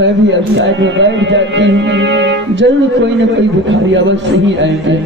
मैं भी अब साइड में बैठ जाती हूँ, जरूर कोई ना कोई भिखारी अवश्य ही आएंगे।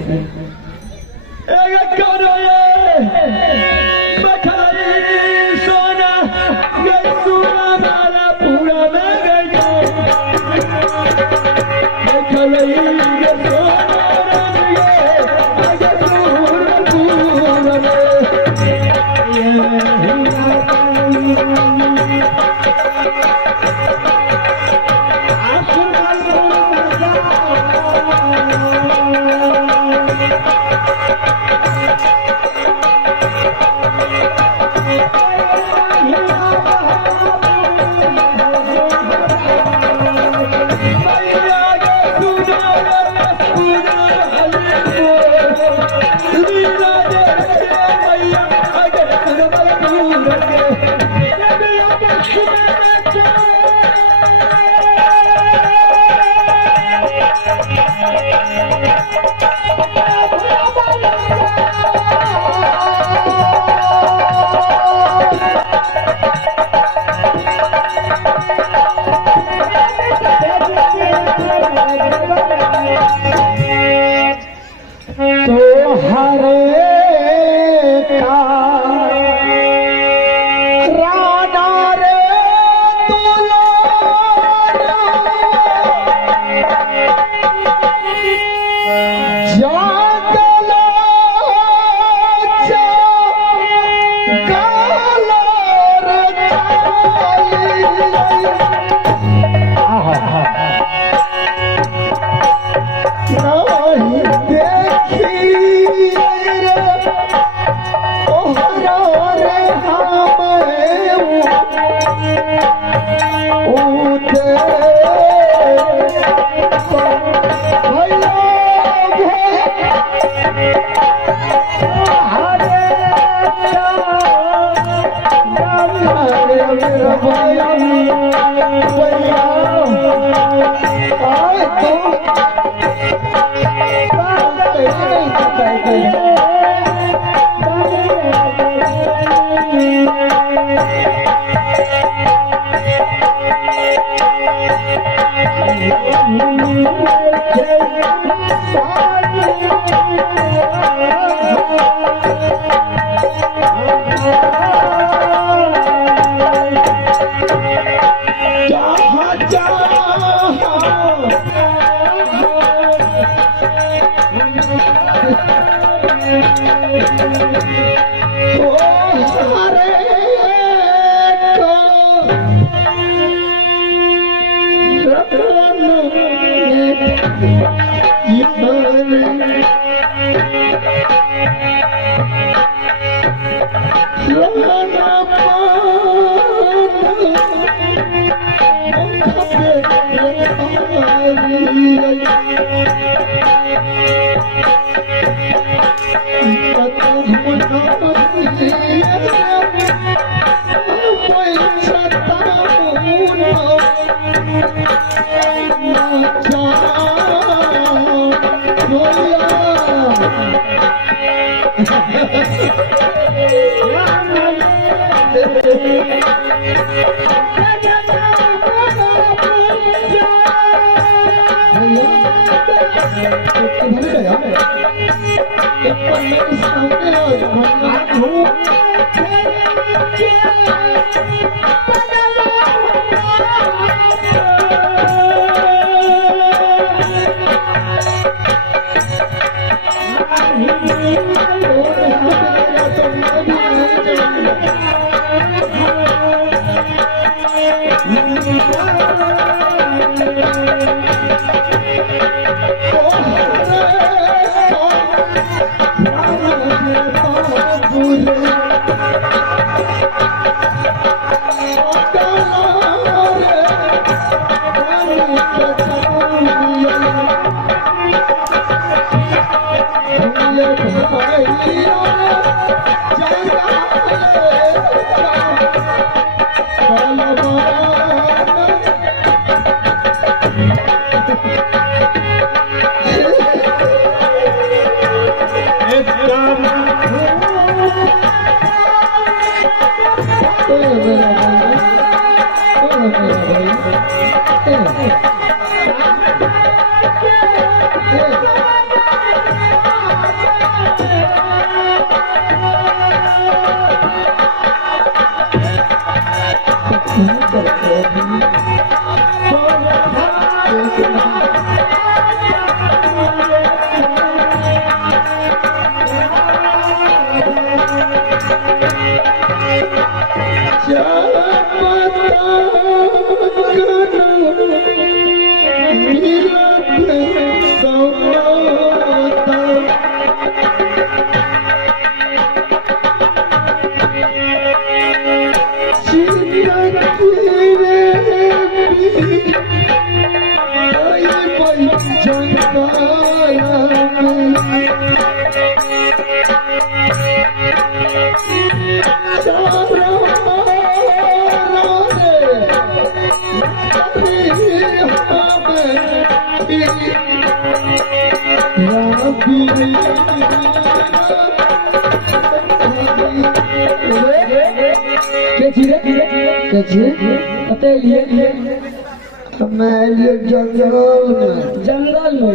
जंगल में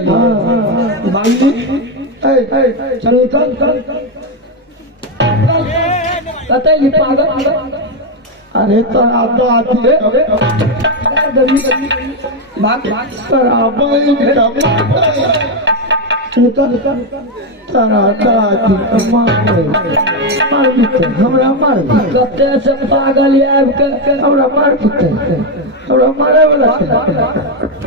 पागल अरे तोरा तो आती हमरा मार कते से पागल आबि के हमरा मार हमरा मारे वाला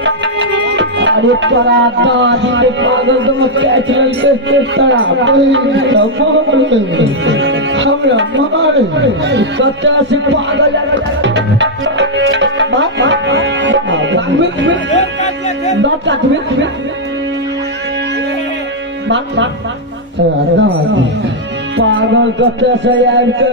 अरे तोरा दादी के पागल दोनों कैच लेके तोरा हमरा मारे कते से पागल बात काट पागल कते से आबि के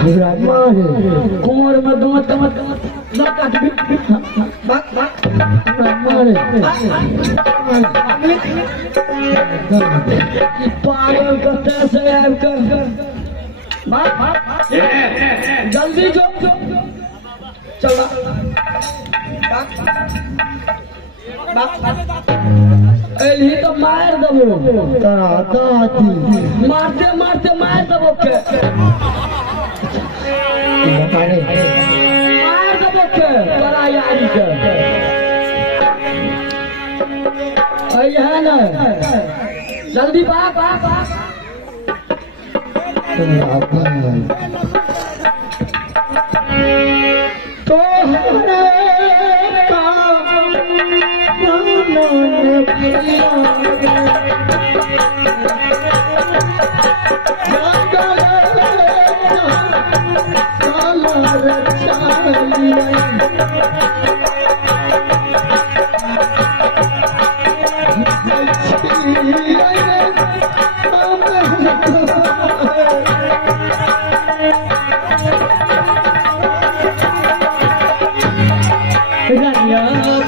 हमरा मारे कुमार में दांत काट हमरा मारे पागल कते से आबि के जल्दी जो चला एलही तो मार देबो तोरा दादी मारते मारते मार देबो के मार देबो के तोरा यारी के है ना जल्दी भाग तो हरे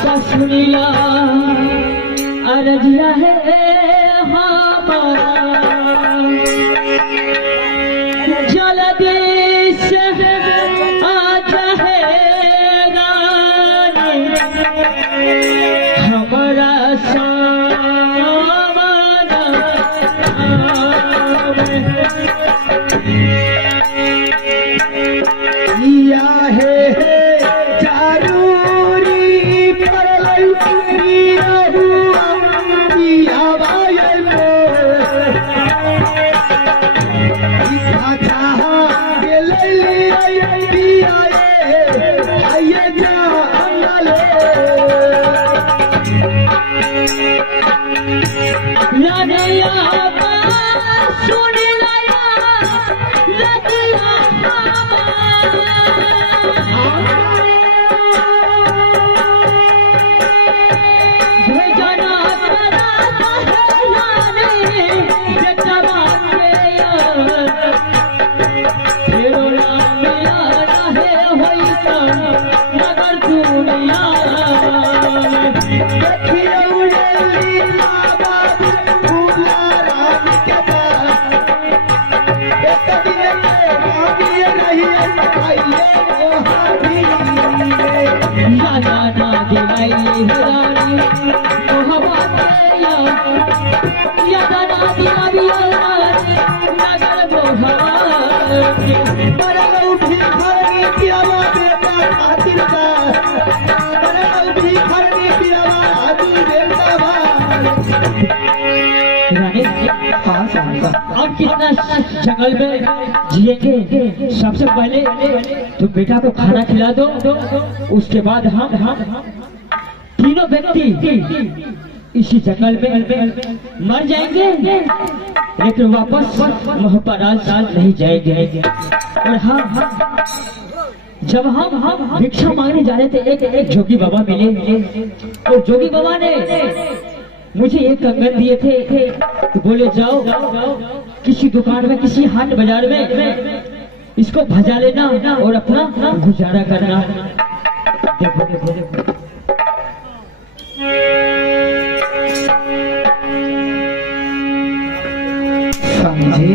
का सुनिया अरजिया है हमारा जल्दी से आजा है रानी हमारा किया है जरूरी पर लुटिया हुआ किया भाई के ले लिया आइए जा यादाना दिलाई रानी मोहब्बत यादाना दिलाई रानी नगर मोहब्बत मरलो भी खरनी पियावा बेटा खातिर का मरलो भी खरनी पियावा आदि बेटा रानी हाँ साहब अब कितना जंगल में जिएंगे। सबसे पहले तो बेटा को खाना खिला दो, उसके बाद हम तीनों व्यक्ति इसी जंगल में मर जाएंगे, लेकिन वापस मोहब्बत नहीं जाएंगे। और हाँ, जब हम भिक्षा मांगने जा रहे थे, एक जोगी बाबा मिले और जोगी बाबा ने मुझे एक कंगन दिए थे। तो बोले जाओ किसी दुकान में, किसी हाट बाजार में इसको भजा लेना और अपना गुजारा करना। देखो देखो देखो स्वामी जी,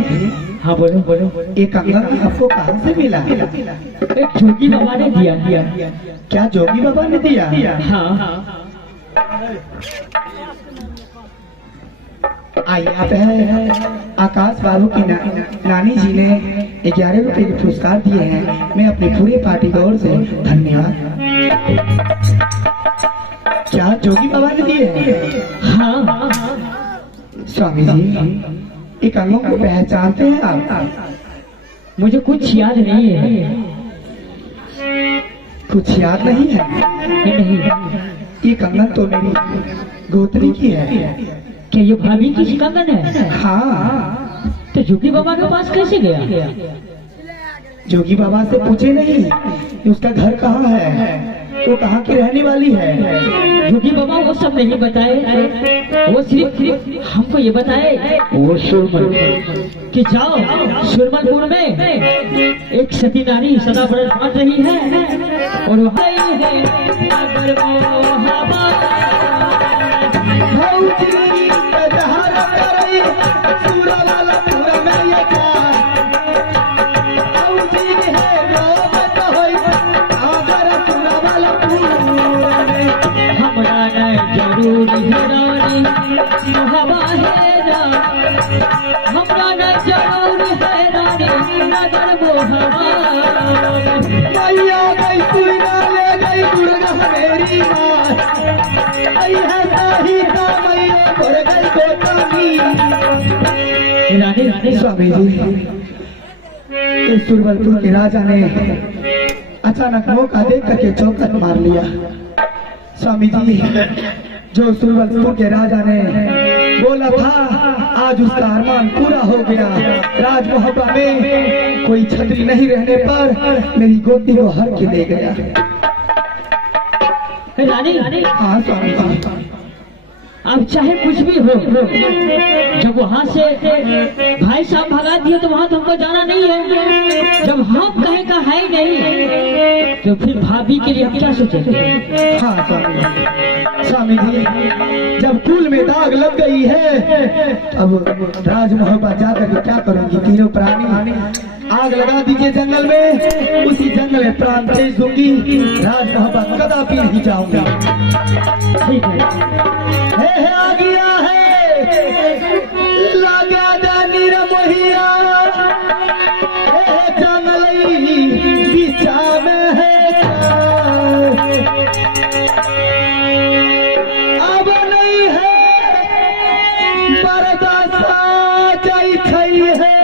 हाँ बोलो बोलो। ये कंगन आपको कहाँ से मिला? एक जोगी बाबा ने दिया। क्या जोगी बाबा ने दिया? हाँ आई आप है आकाश बाबू की नानी जी ने 11 रुपए के पुरस्कार दिए हैं। मैं अपनी पूरी पार्टी की ओर से धन्यवाद। क्या जोगी बाबा ने दिए हैं? हाँ स्वामी जी, ये कंगों को पहचानते हैं आप? मुझे कुछ याद नहीं है। कुछ याद नहीं है? नहीं। ये कंगन तो मेरी गोत्री की है। क्या ये भाभी की कंगन है? हाँ। तो जोगी बाबा के पास कैसे गया? जोगी बाबा से पूछे नहीं कि उसका घर कहाँ है, वो कहाँ की रहने वाली है? जोगी बाबा वो सब नहीं बताए, वो सिर्फ हमको ये बताए वो सुरमल कि जाओ सुरमलपुर में एक सती नारी सदा व्रत बांट रही है और वहाँ जरूरी है रानी हवा है हमरा न जरूरी है रानी नगर वो हवा मैया गई सुना ले गई दुर्गा मेरी माँ आई है साही का मैया पर गई गोतानी। रानी स्वामी जी, इस सुरवलपुर के राजा ने अचानक मौका देख करके चौकट मार लिया। स्वामी जी, जो सुरवलपुर के राजा ने बोला था आज उसका अरमान पूरा हो गया। राज मोहब्बा में कोई छतरी नहीं रहने पर मेरी गोदी को हर के ले गया। रानी हाँ स्वामी जी, अब चाहे कुछ भी हो, जब वहाँ से भाई साहब भगा दिए तो वहाँ तो हमको जाना नहीं है। जब हम कहे का है ही नहीं तो फिर भाभी के लिए हम क्या सोचेंगे? हाँ स्वामी जी, जब कुल में दाग लग गई है अब राज मोहब्बा जाकर के क्या करूंगी? तीनों प्राणी आग लगा दीजिए जंगल में, उसी जंगल में प्राण भेज दूंगी। राज मोहब्बा कदापि नहीं जाऊंगी। ठीक है। आ गया है लगा दानी रमोहिया जंगल बिचा में है अब नहीं है बरदासा जाई छई है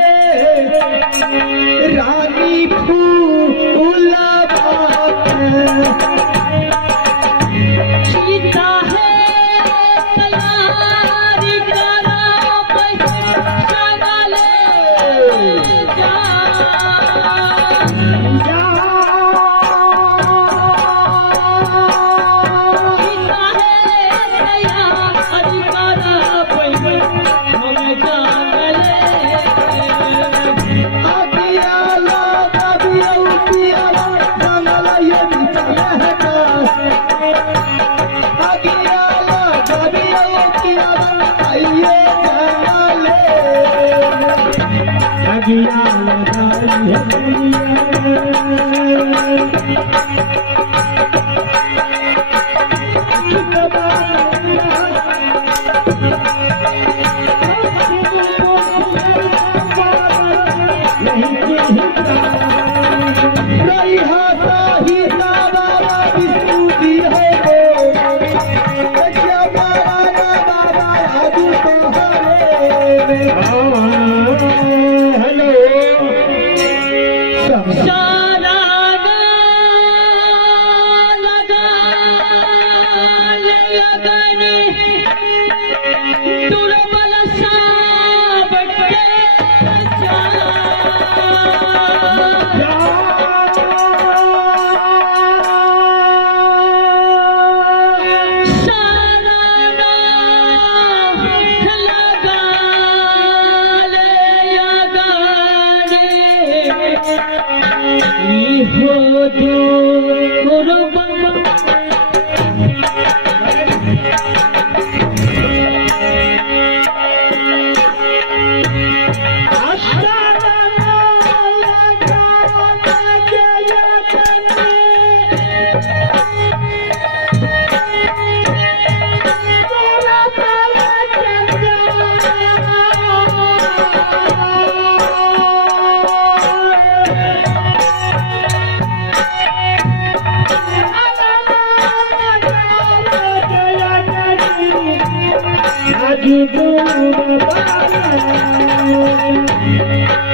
रानी फूला सीता है तैयारी करा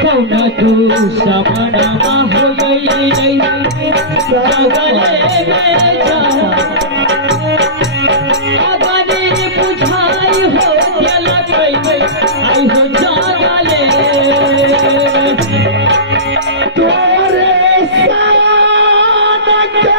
कौन तू समनमा हो गई जगले में जा अगने बुझाई हो गेला गई आई हो जगले तोरे साथ के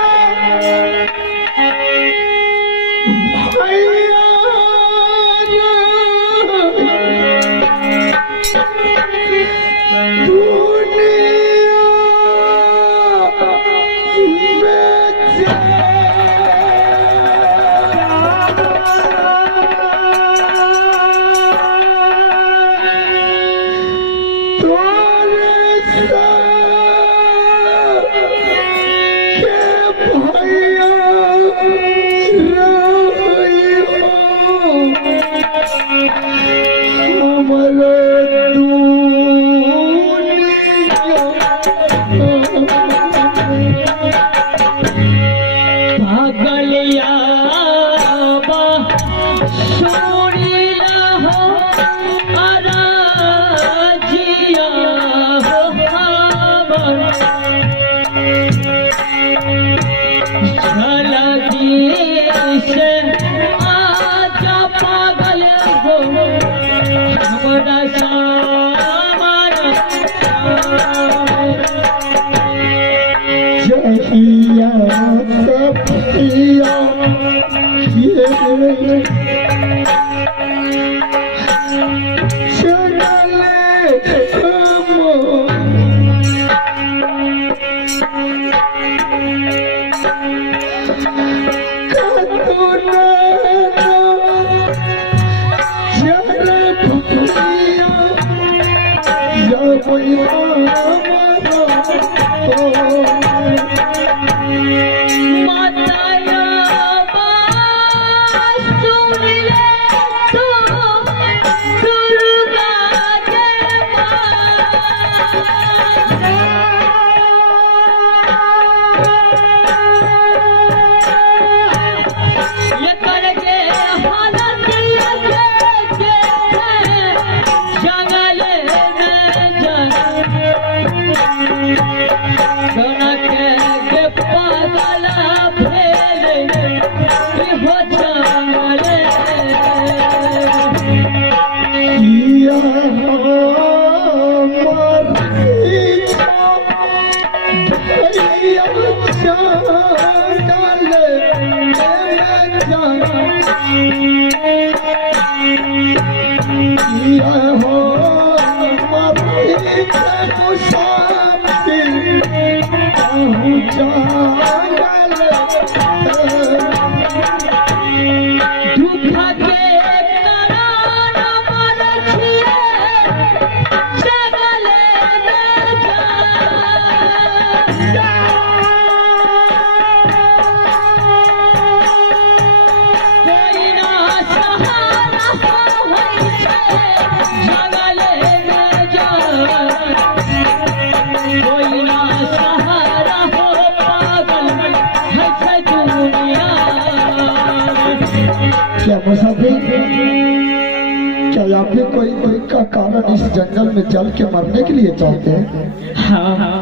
क्या आप भी कोई का कारण इस जंगल में जल के मरने के लिए चाहते हैं? हाँ।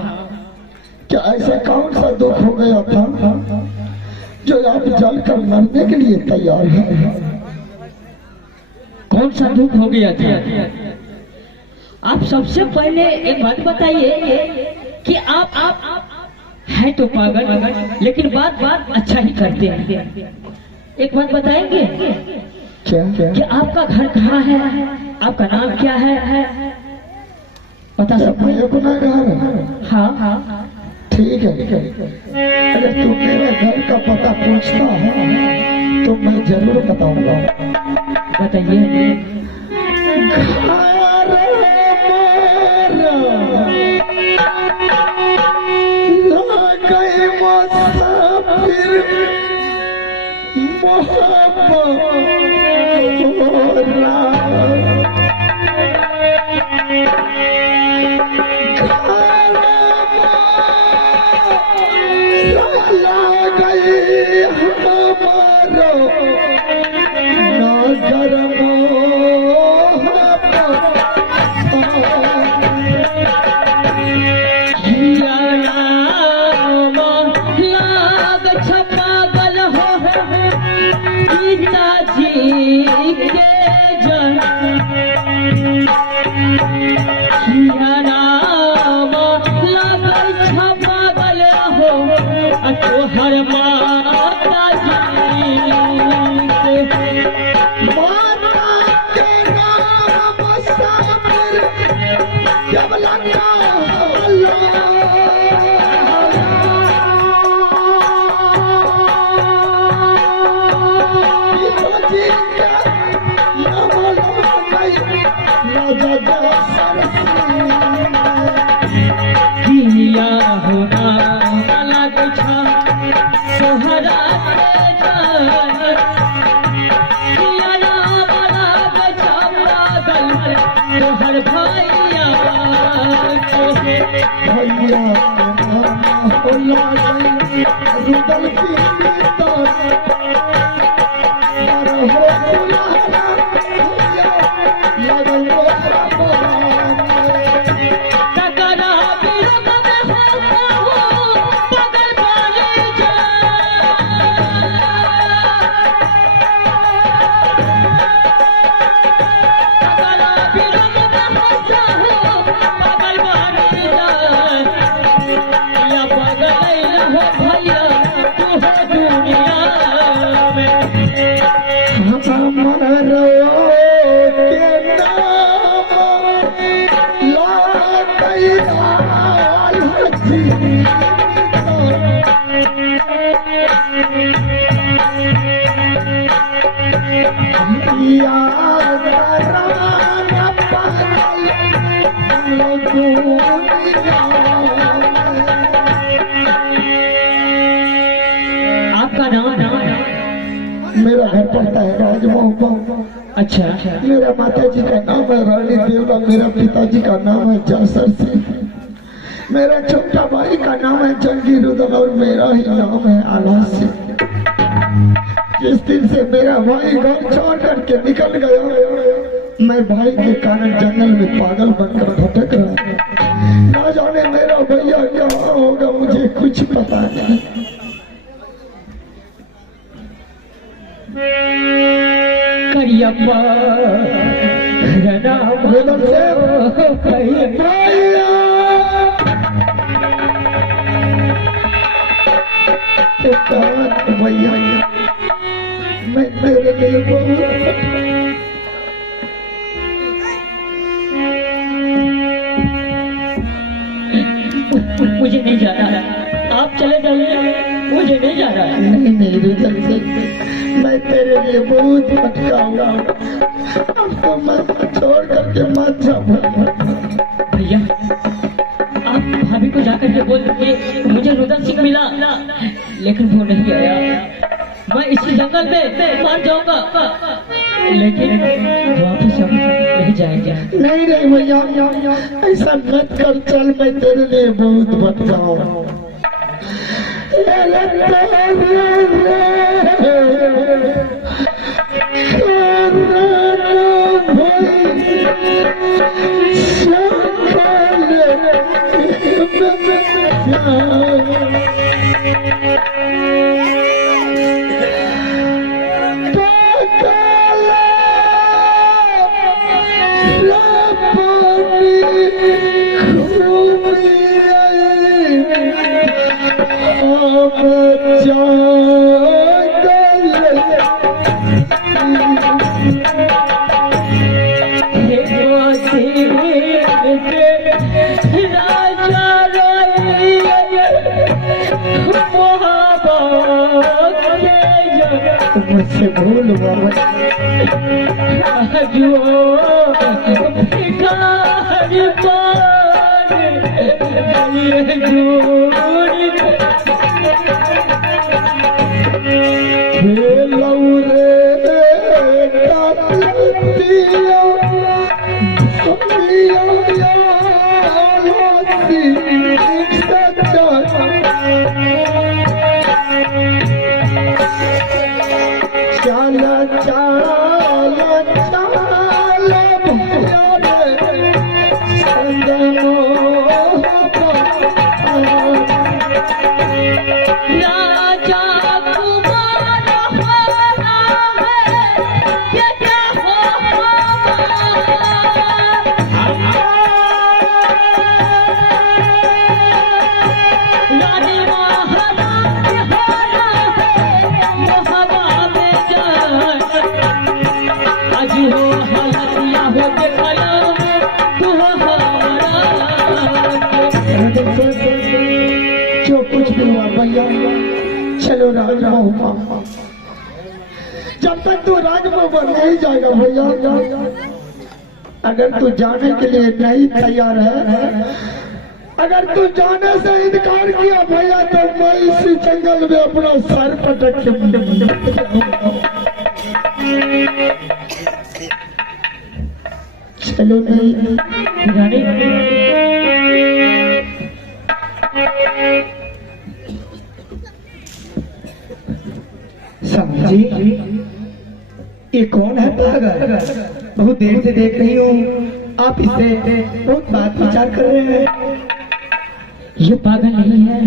क्या ऐसा कौन सा दुख हो गया था जो आप जल कर मरने के लिए तैयार हैं? कौन सा दुख हो गया था? आप सबसे पहले एक बात बताइए कि आप हैं तो पागल लेकिन बात अच्छा ही करते हैं। एक बात बताएंगे क्या कि आपका घर कहाँ है, आपका नाम क्या है, बता सकते हैं? अपना घर? हाँ। ठीक है। अगर तू मेरा घर का पता पूछता है तो मैं जरूर बताऊंगा। बताइए। खोजी के नाम लगाई राजा किया होना अलग छा सोहरा किया नाम अलग छा पागल तोहर भैया भैया होला रुदल की हो दुल्हरा भैया लगल मोरा तकरा बिरग में होता हो पगल वाले जा तकरा बिरग में होता हो पगल वाले जा या पगल हो भैया तू हो दुनिया में हमारो के नाम लागैयाल हथी याद राना पागल दुनिया आपका नाम मेरा घर पड़ता है राजमोहन। अच्छा मेरा माता जी का नाम है रानी देवला, मेरा पिताजी का नाम है जासर सिंह, मेरा छोटा भाई का नाम है जंगीर रुदल और मेरा ही नाम है आला सिंह। जिस दिन से मेरा भाई घर छोड़ करके निकल गया मैं भाई के कारण जंगल में पागल बनकर भटक रहा था। ना जाने मेरा भैया कहाँ होगा मुझे कुछ पता नहीं। करियप्पा घरना रुदल से भैया भैया मैं तेरे लिए बहुत मुझे नहीं जाना, आप चले जाइए, मुझे नहीं जाना। नहीं रुदल से मैं तेरे लिए बहुत भटका हुआ अब तो मैं छोड़ करके मत जा भैया आप भाभी को जाकर के बोल दीजिए मुझे रुदल सिंह मिला लेकिन वो नहीं आया, मैं इसी जंगल में मर जाऊंगा लेकिन वापस हम नहीं जाएंगे। नहीं भैया ऐसा मत कर, चल मैं तेरे लिए बहुत भटका हूँ। मुझसे भूल हुआ जो कुछ भी हुआ भैया चलो राजा जब तक तू राजभवन नहीं जाएगा भैया, अगर तू जाने के लिए नहीं तैयार है, अगर तू जाने से इनकार किया भैया, तो मैं इसी जंगल में अपना सर पटक के चलो नहीं रानी समझी ये कौन है पागल? बहुत देर से देख रही हूँ आप इससे बहुत बात विचार कर रहे हैं। ये पागल नहीं है,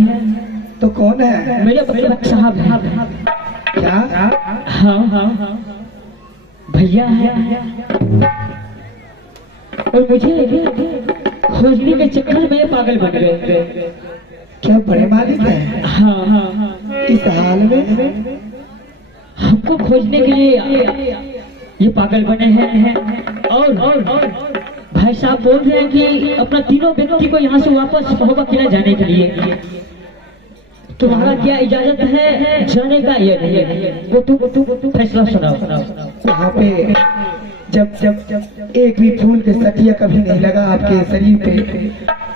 तो कौन है? मेरे बड़े साहब है। क्या? हाँ हाँ भैया है, और मुझे खोजने के चक्कर में पागल बन गए। क्या बड़े मालिक हैं? हाँ हाँ इस हाल में हमको खोजने के लिए ये पागल बने हैं। और भाई साहब बोल रहे हैं कि अपना तीनों व्यक्ति को यहाँ से वापस होगा किला जाने के लिए। तुम्हारा क्या इजाजत है जाने का? ये नहीं, वो तू फैसला सुनाओ। वहाँ पे जब जब जब एक भी फूल के सटिया कभी नहीं लगा आपके शरीर पे।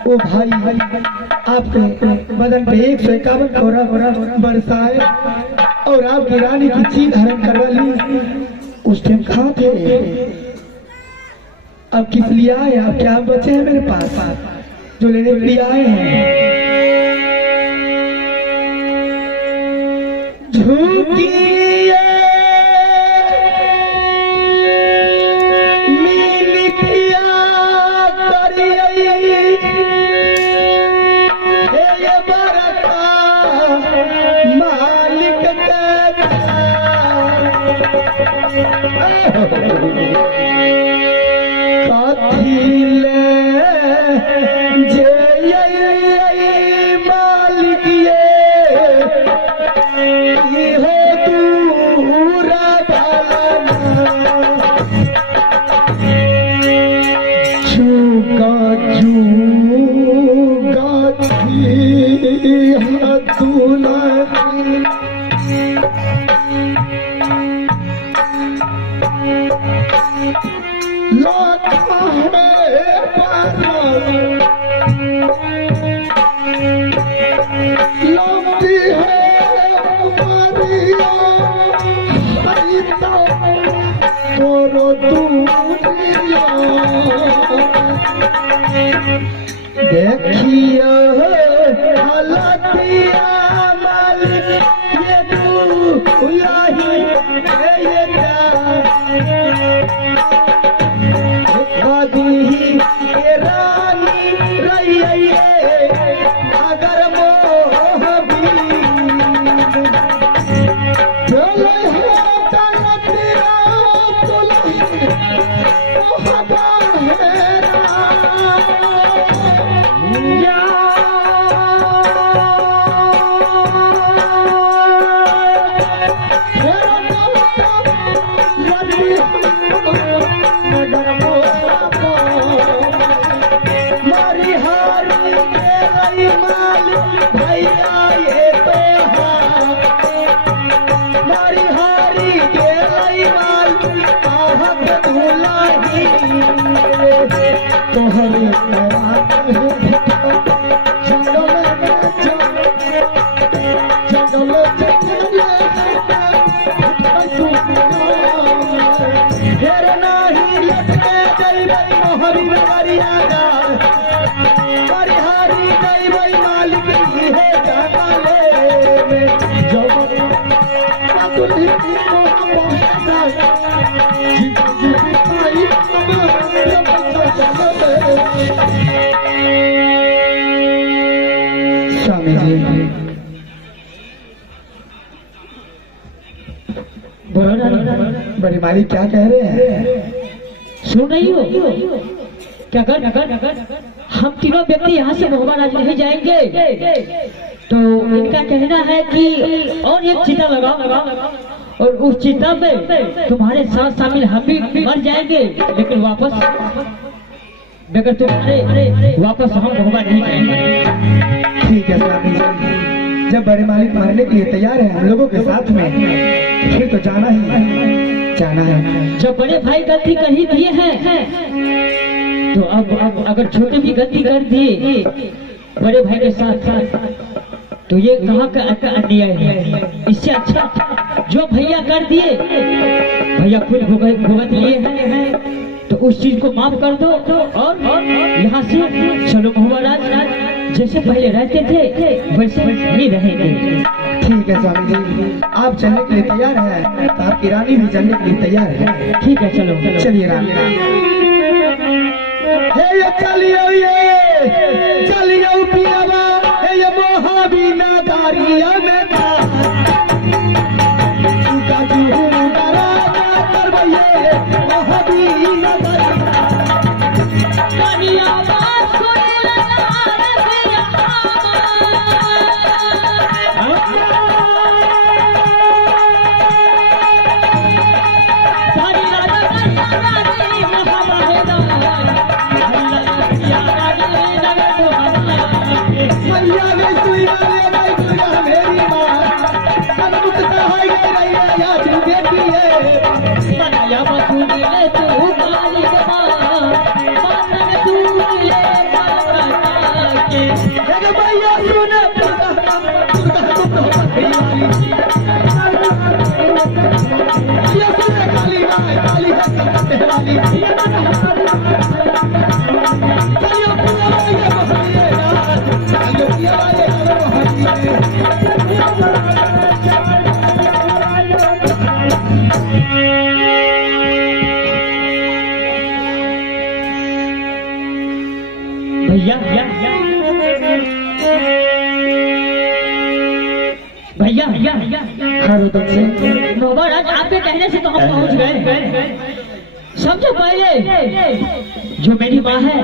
ओ भाई आपके बदन पे 151 कोरा बरसाए और आपकी रानी की चीज हरण करवा ली। उस टाइम कहाँ थे? अब किस लिए आए आप? क्या बचे हैं मेरे पास जो लेने के लिए आए हैं? झुकिए मिलिकिया करिए ये बरका मालिक काथिले जे मालिक हो दूरा चूका चूगा देखियो हलतिया मालिक ये दुलाही ये कदी के रानी रही अगर मोह भी चले हो तलतिया तुलही मोहबा है स्वामी जी बड़ी मालिक क्या कह रहे हैं? सुन रही हो? क्या कर हम तीनों व्यक्ति यहाँ से महुआ राज नहीं जाएंगे, तो इनका कहना है कि और एक चिता लगाओ और उस चिता में तुम्हारे साथ शामिल हम भी मर जाएंगे, लेकिन वापस बगैर तुम्हारे वापस हम महुआ नहीं जाएंगे। ठीक है स्वामी जी, जब बड़े मालिक मारने के लिए तैयार है हम लोगों के साथ में, फिर तो जाना ही जाना है। जब बड़े भाई गलती कर ही दिए हैं तो अब अगर छोटे भी गलती कर दिए बड़े भाई के साथ तो ये कहाँ का अन्याय है। इससे अच्छा जो भैया कर दिए, भैया खुद भुगत लिए हैं, तो उस चीज को माफ कर दो और यहाँ से चलो महाराज, जैसे पहले रहते थे वैसे ही रहेंगे। ठीक है स्वामी जी, आप चलने के लिए तैयार है तो आपकी रानी भी चलने के लिए तैयार है। ठीक है चलो चलिए रानी। हे चलिए पियावा, हे मोहाबीना दारिया में भैया महाराज आपके कहने से तो हम पहुंच गए। सबसे पहले जो मेरी माँ है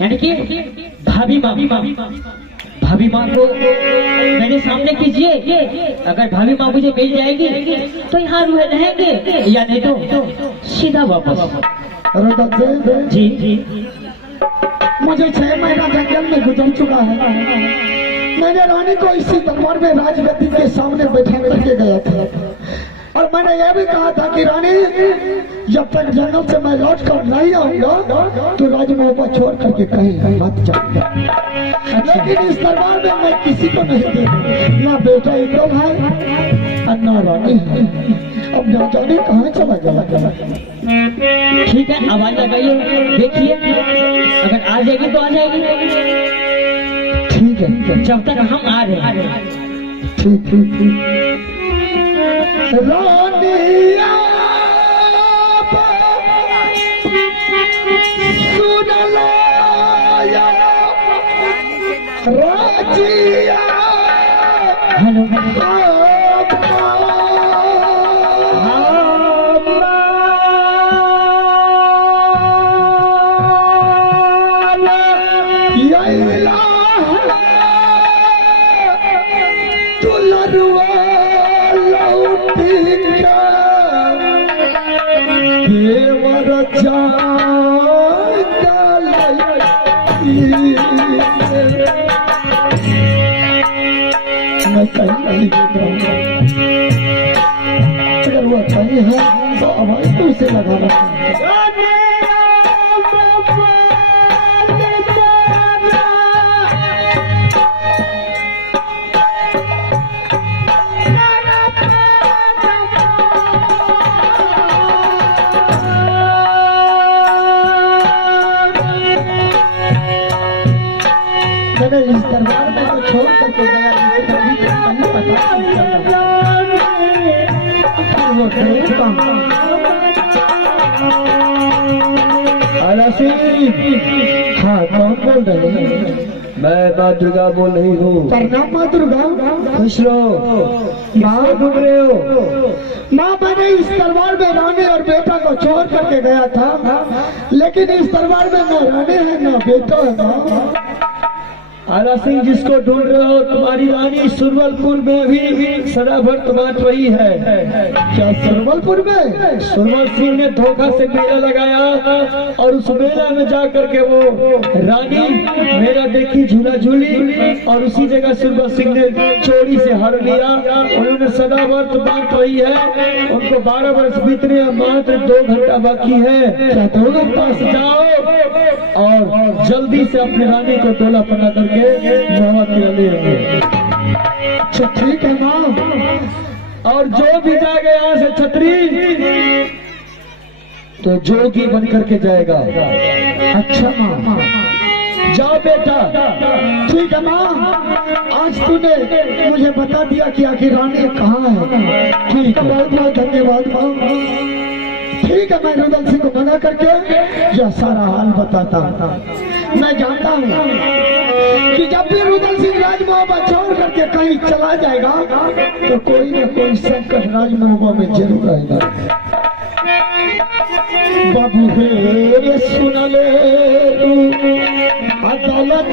यानी कि भाभी माँ को मेरे सामने कीजिए। अगर भाभी माँ मुझे मिल जाएगी तो यहाँ रहेंगे या नहीं तो सीधा वापस। जी मुझे 6 महीना जंगल में गुजर चुका है। मैंने रानी को इसी दरबार में राजगद्दी के सामने बैठा करके गया था और मैंने यह भी कहा था कि रानी जब तक जंगल से मैं लौट कर नहीं आऊंगा तो राजमहल को छोड़ करके कहीं मत जाऊंगा। लेकिन इस दरबार में मैं किसी को नहीं देखा, ना बेटा इंद्र है और ना रानी है। अब ना जाने कहाँ चला गया। ठीक है, आवाज लगाइए, देखिए अगर आ जाएगी तो आ जाएगी। ठीक है, जब तक हम आ रहे हैं। ठीक रानिया सुन लो राजिया। हेलो मैं कहीं नहीं देख रहा हूँ। अगर वो कहीं है तो आवाज तो उसे लगाना चाहिए। मैंने इस दरबार में तो छोड़ करके गया, नहीं पता हाँ कौन बोल रहे हैं? मैं माँ दुर्गा बोल रही हूँ। प्रणाम माँ दुर्गा। खुश रहो। माँ घूम रहे हो? माँ मैंने इस दरबार में रानी और बेटा को छोड़ करके गया था, लेकिन इस दरबार में न रानी है न बेटा है। माँ आला सिंह जिसको ढूंढ रहे हो, तुम्हारी रानी सुरवलपुर में भी सदा भर बांट रही है। क्या सुरवलपुर में? सुरवलपुर ने धोखा से मेला लगाया और उस मेला में जा करके वो रानी मेरा देखी झूला झूली और उसी जगह सुरवल सिंह ने चोरी से हर लिया। उन्होंने सदा भर बांट रही है। उनको 12 वर्ष बीतने मात्र 2 घंटा बाकी है। क्या दोनों पास जाओ और जल्दी से अपने रानी को डोला बना करके मोहब्बत ले लेंगे। अच्छा ठीक है माँ। और जो भी जाएगा यहाँ से छतरी तो जोगी बन करके जाएगा। अच्छा माँ। जाओ बेटा। ठीक है माँ। आज तूने मुझे बता दिया कि आखिर रानी कहाँ है। ठीक है, बहुत बहुत धन्यवाद माँ। ठीक है, मैं रुदल सिंह को मना करके यह सारा हाल बताता हूँ। मैं जानता हूँ कि जब भी रुदल सिंह राजमहल छोड़ करके कहीं चला जाएगा तो कोई न कोई संकट राजमहल में जरूर आएगा। बाबू हे सुन ले अदालत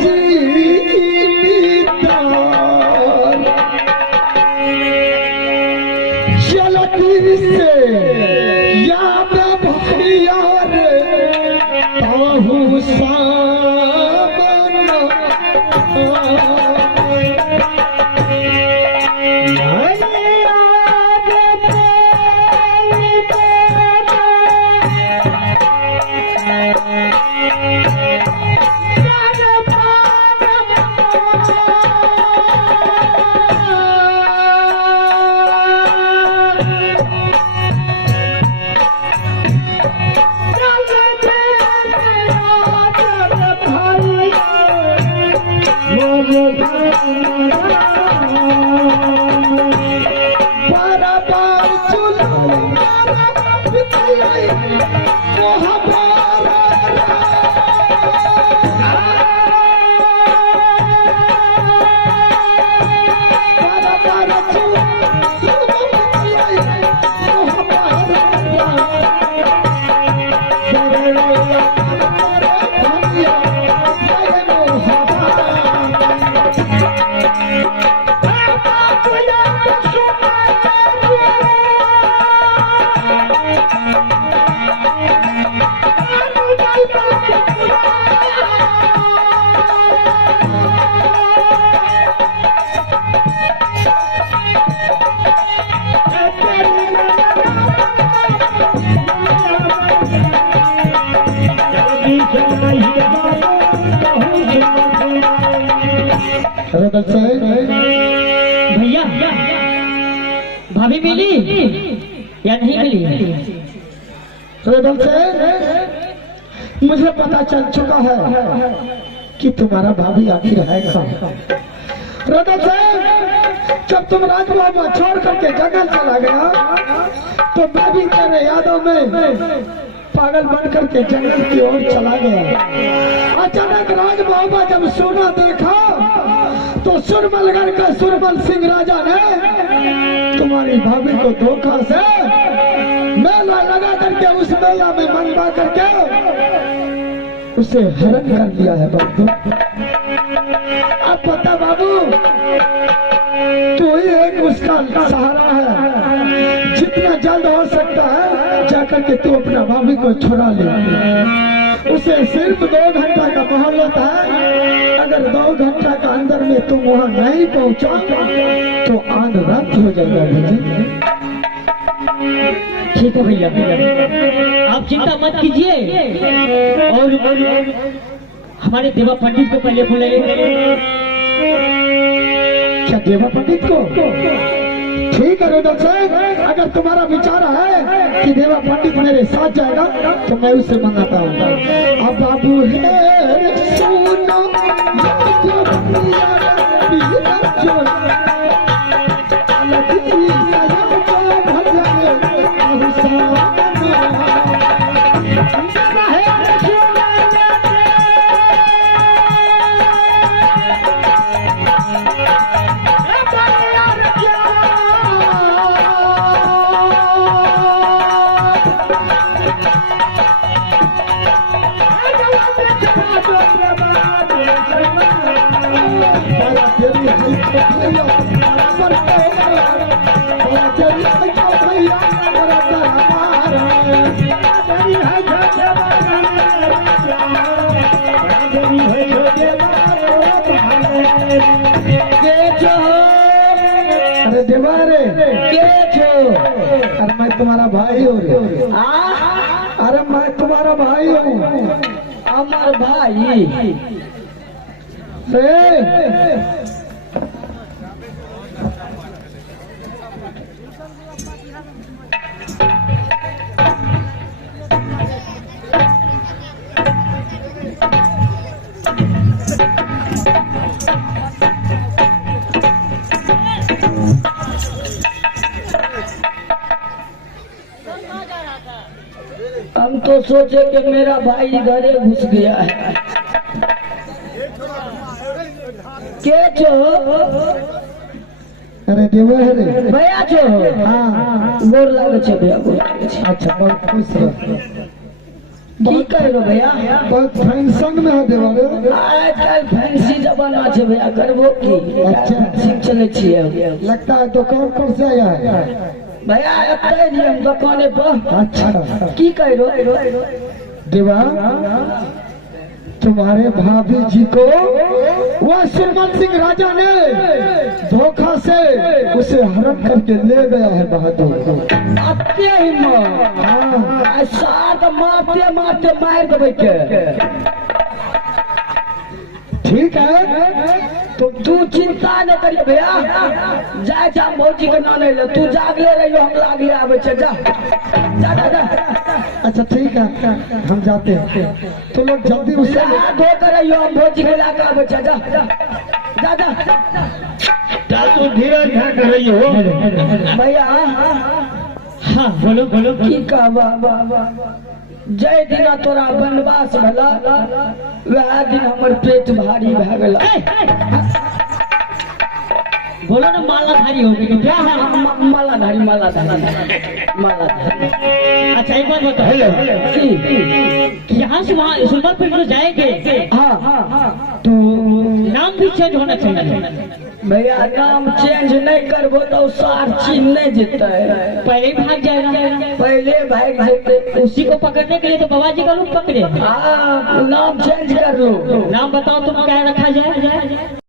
चलती से याद भैया रे ताहू भैया भाभी मिली या नहीं मिली? रुदल सिंह, मुझे पता चल चुका है कि तुम्हारा भाभी आखिर है कहाँ। रुदल सिंह, जब तुम राजमहल छोड़ करके जंगल चला गया तो मैं भी तेरे यादों में पागल बन करके जंगल की ओर चला गया। अचानक राजमहल जब सोना देखा तो सुरमलगढ़ का सुरमल सिंह राजा ने तुम्हारी भाभी को धोखा से मेला लगा करके उस मेला में मनवा करके उसे हरण कर लिया है बाबू। अब पता बाबू, तू ही एक उसका सहारा है। जितना जल्द हो सकता है जाकर के तू अपना भाभी को छुड़ा ले। उसे सिर्फ 2 घंटा का मोहलत है। अगर 2 घंटा का अंदर में तुम वहाँ नहीं पहुँचा तो आंध रात हो जाएगा भैया। ठीक है भैया, आप चिंता मत कीजिए। और हमारे देवा पंडित को पहले बुलाइए। क्या देवा पंडित को? ठीक है रुदल सिंह, अगर तुम्हारा विचार है कि देवा पंडित मेरे साथ जाएगा तो मैं उससे मंगाता हूँ। अब बाबू है सुनो अरे देवा रे, अरे मैं तुम्हारा भाई हूँ रे। अरे मैं तुम्हारा भाई हूँ। हमार भाई हम तो सोचे कि मेरा भाई घरे घुस गया है। के छो? अरे देवा रे, भैया छो? हाँ गोर लागे छे भैया, गोर लागे छे। अच्छा बहुत खुश रह। की कह भैया? बहुत फैंसन में है देवा रे। आजकल फैंसी जमाना छे भैया, करबो की? अच्छा। सीख चले छिए। लगता है तो कौन से आया है? भैया एते ही हम दुकाने पर। अच्छा की कह रो? देवा, तुम्हारे भाभी जी को वह सुरमन सिंह राजा ने धोखा से उसे हरण करके ले गया है बहादुर को। आते ही मां ऐसा तो मारते मारते मार देबै के। ठीक है, तो तू चिंता न करिए भैया, जाए जा भौजी के नाने ले, तू जागले रहियो, हम लागले आवे छे। जा जा जा, जा। अच्छा ठीक है, हम जाते हैं। तो लोग जल्दी उसे धो कर रहियो, हम भौजी के लाके आवे छे। जा जा जा जा। तू धीरे ध्यान कर रही हो भैया। हाँ बोलो बोलो। की कहबा, जय दिना तोरा वनवास भला, वह दिन हमर पेट भारी भए गेल। बोलो ना, मालाधारी हो गई क्या? मालाधारी मालाधारी। अच्छा एक बात बताओ, की? यहाँ से वहाँ सुल्तानपुर जो जाएंगे, हाँ तो नाम भी चेंज होना चाहिए। भैया, नाम चेंज नहीं करबो तो सार चीन नहीं जीतता है। पहले ही भाग जाएगा। पहले भाग जाते, उसी को पकड़ने के लिए तो बाबा जी का लोग पकड़े। हाँ नाम चेंज कर लो। नाम बताओ तुम क्या रखा जाए?